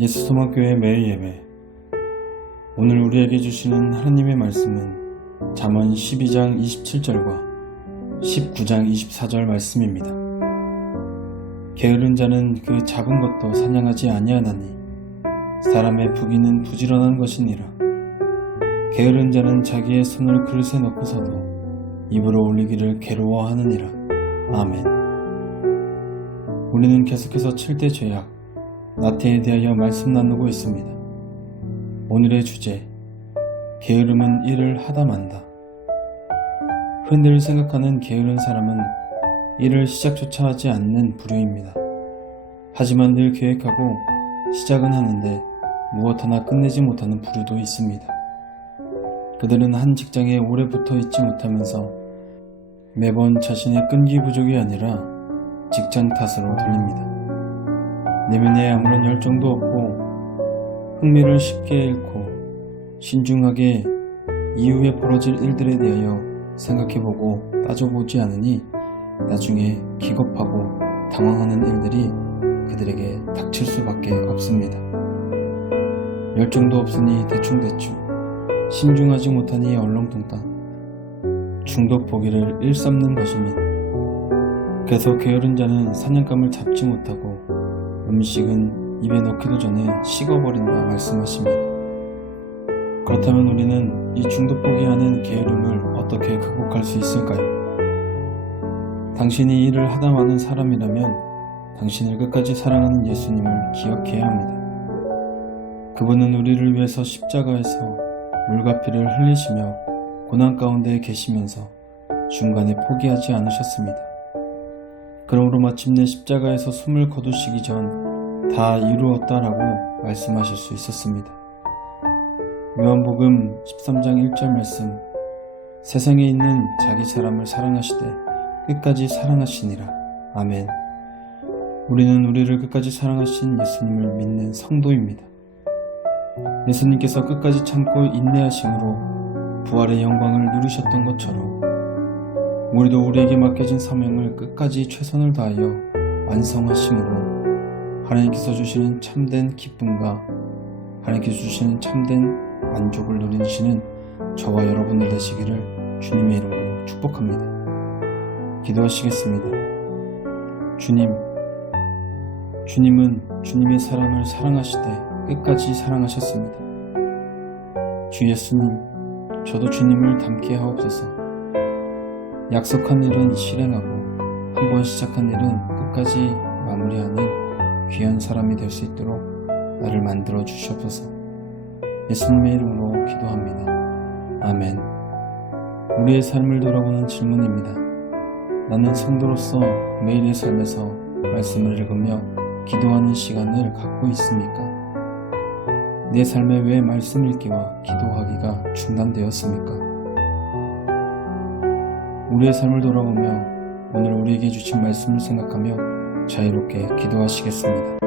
예수소망교회 매일 예배. 오늘 우리에게 주시는 하나님의 말씀은 잠언 12장 27절과 19장 24절 말씀입니다. 게으른 자는 그 작은 것도 사냥하지 아니하나니 사람의 부귀는 부지런한 것이니라. 게으른 자는 자기의 손을 그릇에 넣고서도 입으로 올리기를 괴로워하느니라. 아멘. 우리는 계속해서 7대 죄악, 나태에 대하여 말씀 나누고 있습니다. 오늘의 주제, 게으름은 일을 하다 만다. 흔들 생각하는 게으른 사람은 일을 시작조차 하지 않는 부류입니다. 하지만 늘 계획하고 시작은 하는데 무엇 하나 끝내지 못하는 부류도 있습니다. 그들은 한 직장에 오래 붙어 있지 못하면서 매번 자신의 끈기 부족이 아니라 직장 탓으로 돌립니다. 내면에 아무런 열정도 없고 흥미를 쉽게 잃고 신중하게 이후에 벌어질 일들에 대하여 생각해보고 따져보지 않으니 나중에 기겁하고 당황하는 일들이 그들에게 닥칠 수밖에 없습니다. 열정도 없으니 대충대충, 신중하지 못하니 얼렁뚱땅, 중독 보기를 일삼는 것입니다. 계속 게으른 자는 사냥감을 잡지 못하고 음식은 입에 넣기도 전에 식어버린다 말씀하십니다. 그렇다면 우리는 이 중독보게 하는 게으름을 어떻게 극복할 수 있을까요? 당신이 일을 하다 마는 사람이라면 당신을 끝까지 사랑하는 예수님을 기억해야 합니다. 그분은 우리를 위해서 십자가에서 물과 피를 흘리시며 고난 가운데 계시면서 중간에 포기하지 않으셨습니다. 그러므로 마침내 십자가에서 숨을 거두시기 전 다 이루었다라고 말씀하실 수 있었습니다. 요한복음 13장 1절 말씀, 세상에 있는 자기 사람을 사랑하시되 끝까지 사랑하시니라. 아멘. 우리는 우리를 끝까지 사랑하신 예수님을 믿는 성도입니다. 예수님께서 끝까지 참고 인내하심으로 부활의 영광을 누리셨던 것처럼 우리도 우리에게 맡겨진 사명을 끝까지 최선을 다하여 완성하심으로 하나님께서 주시는 참된 기쁨과 하나님께서 주시는 참된 만족을 누리시는 저와 여러분들 되시기를 주님의 이름으로 축복합니다. 기도하시겠습니다. 주님은 주님의 사람을 사랑하시되 끝까지 사랑하셨습니다. 주 예수님, 저도 주님을 닮게 하옵소서. 약속한 일은 실행하고 한 번 시작한 일은 끝까지 마무리하는 귀한 사람이 될 수 있도록 나를 만들어 주시옵소서. 예수님의 이름으로 기도합니다. 아멘. 우리의 삶을 돌아보는 질문입니다. 나는 성도로서 매일의 삶에서 말씀을 읽으며 기도하는 시간을 갖고 있습니까? 내 삶에 왜 말씀 읽기와 기도하기가 중단되었습니까? 우리의 삶을 돌아보며 오늘 우리에게 주신 말씀을 생각하며 자유롭게 기도하시겠습니다.